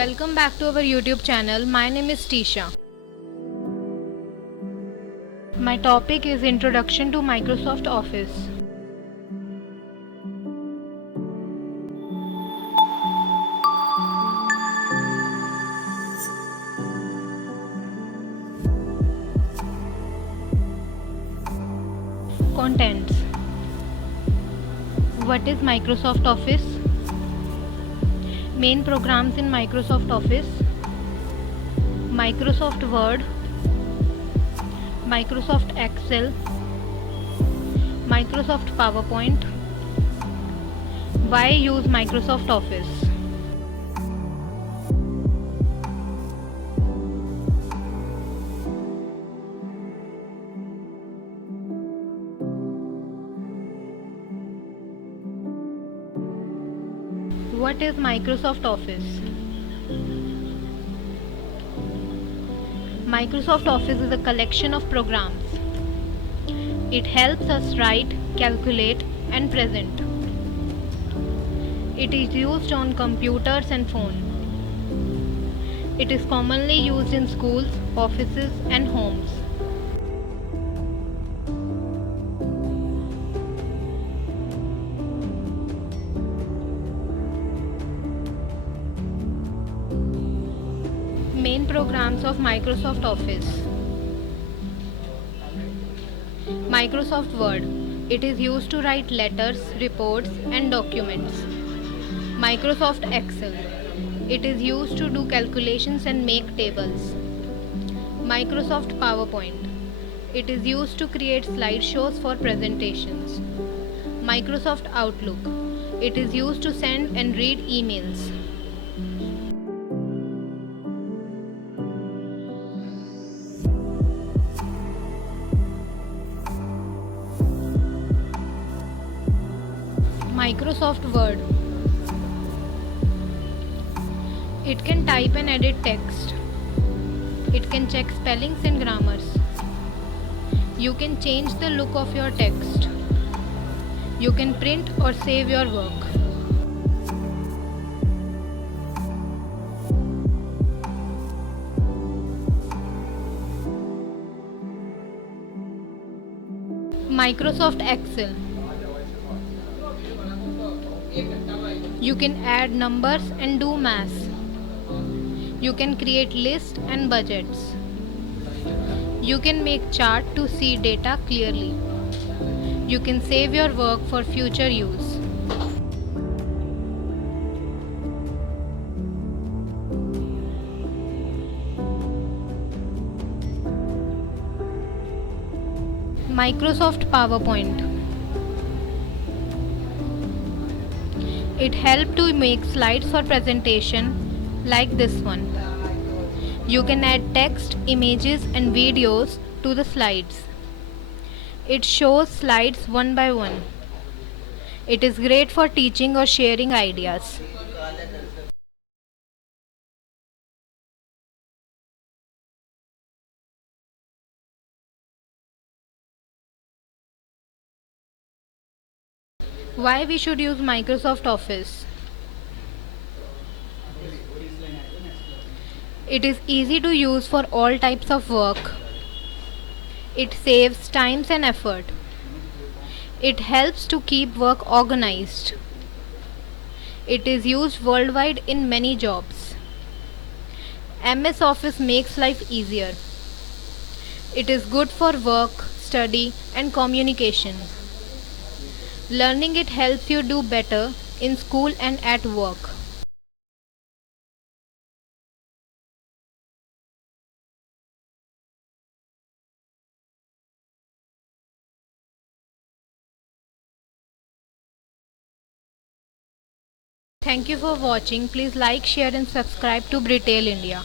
Welcome back to our YouTube channel. My name is TISHA. My topic is Introduction to Microsoft Office. Contents. What is Microsoft Office? Main programs in Microsoft Office: Microsoft Word, Microsoft Excel, Microsoft PowerPoint. Why use Microsoft Office? What is Microsoft Office? Microsoft Office is a collection of programs. It helps us write, calculate, and present. It is used on computers and phone. It is commonly used in schools, offices, and homes. Main programs of Microsoft Office: Microsoft Word. It is used to write letters, reports, and documents. Microsoft Excel. It is used to do calculations and make tables. Microsoft PowerPoint. It is used to create slideshows for presentations. Microsoft Outlook. It is used to send and read emails. Microsoft Word. It can type and edit text. It can check spellings and grammars. You can change the look of your text. You can print or save your work. Microsoft Excel. You can add numbers and do math. You can create lists and budgets. You can make chart to see data clearly. You can save your work for future use. Microsoft PowerPoint. It helps to make slides for presentation like this one. You can add text, images, and videos to the slides. It shows slides one by one. It is great for teaching or sharing ideas. Why we should use Microsoft Office? It is easy to use for all types of work. It saves time and effort. It helps to keep work organized. It is used worldwide in many jobs. MS Office makes life easier. It is good for work, study, and communication. Learning it helps you do better in school and at work. Thank you for watching. Please like, share, and subscribe to Bretail India.